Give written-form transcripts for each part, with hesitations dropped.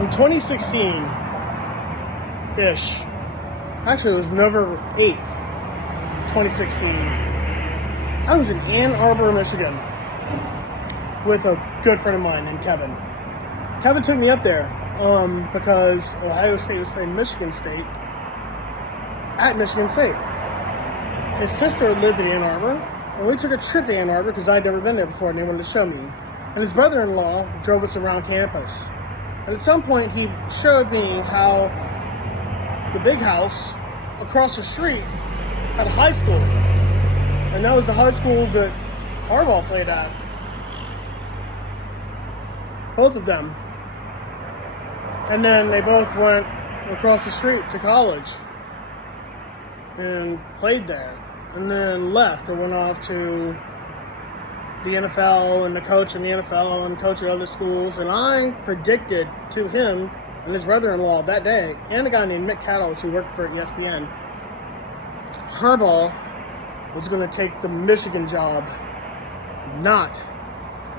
In 2016-ish, actually it was November 8th, 2016, I was in Ann Arbor, Michigan with a good friend of mine named Kevin. Kevin took me up there because Ohio State was playing Michigan State at Michigan State. His sister lived in Ann Arbor, and we took a trip to Ann Arbor because I'd never been there before and they wanted to show me. And his brother-in-law drove us around campus. And at some point, he showed me how the big house across the street had a high school. And that was the high school that Harbaugh played at. Both of them. And then they both went across the street to college and played there. And then left and went off to the NFL and the coach in the NFL and coach at other schools. And I predicted to him and his brother-in-law that day, and a guy named Mick Cattles who worked for ESPN, Harbaugh was going to take the Michigan job, not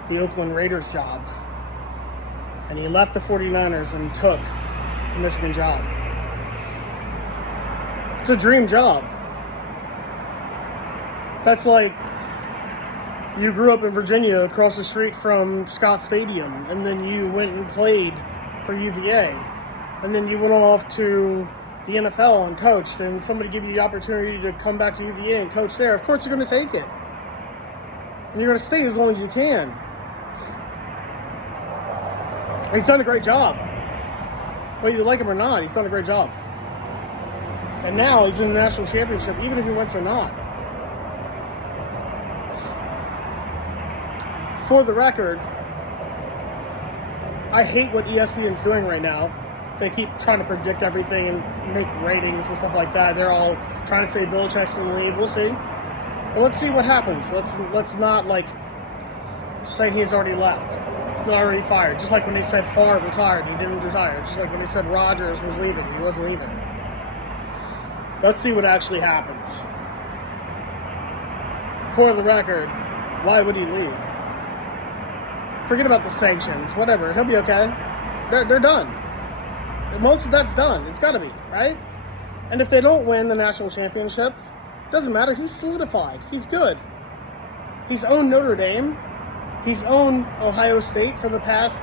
the Oakland Raiders job. And he left the 49ers and took the Michigan job. It's a dream job. That's like you grew up in Virginia across the street from Scott Stadium, and then you went and played for UVA, and then you went off to the NFL and coached, and somebody gave you the opportunity to come back to UVA and coach there. Of course you're going to take it. And you're going to stay as long as you can. He's done a great job. Whether you like him or not, he's done a great job. And now he's in the national championship, even if he wins or not. For the record, I hate what ESPN's doing right now. They keep trying to predict everything and make ratings and stuff like that. They're all trying to say Belichick's going to leave. We'll see. But let's see what happens. Let's not, say he's already left. He's already fired. Just like when they said Favre retired, he didn't retire. Just like when they said Rodgers was leaving, he wasn't leaving. Let's see what actually happens. For the record, why would he leave? Forget about the sanctions, whatever. He'll be okay. They're done. Most of that's done. It's got to be, right? And if they don't win the national championship, doesn't matter. He's solidified. He's good. He's owned Notre Dame. He's owned Ohio State for the past,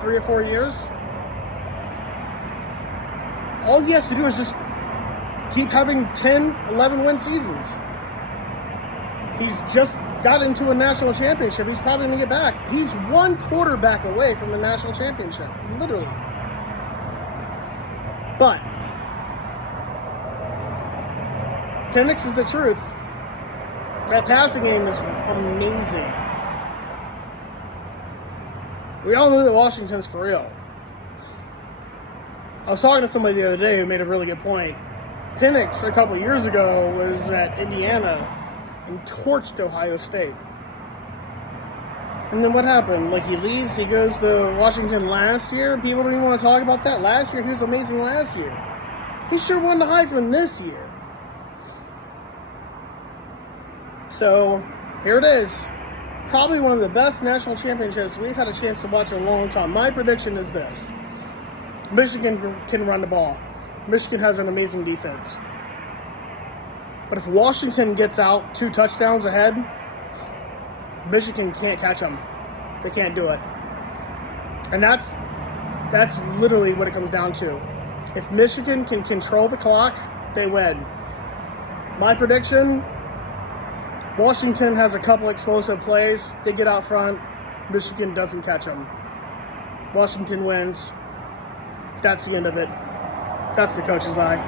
3 or 4 years? All he has to do is just keep having 10, 11 win seasons. He's just got into a national championship. He's probably going to get back. He's one quarterback away from the national championship, literally. But Penix is the truth. That passing game is amazing. We all know that Washington's for real. I was talking to somebody the other day who made a really good point. Penix, a couple of years ago, was at Indiana and torched Ohio State. And then what happened? He leaves, he goes to Washington last year, and people don't even want to talk about that. Last year, he was amazing last year. He should have won the Heisman this year. So, here it is. Probably one of the best national championships we've had a chance to watch in a long time. My prediction is this. Michigan can run the ball. Michigan has an amazing defense. But if Washington gets out 2 touchdowns ahead, Michigan can't catch them. They can't do it. And that's literally what it comes down to. If Michigan can control the clock, they win. My prediction, Washington has a couple explosive plays. They get out front. Michigan doesn't catch them. Washington wins. That's the end of it. That's the coach's eye.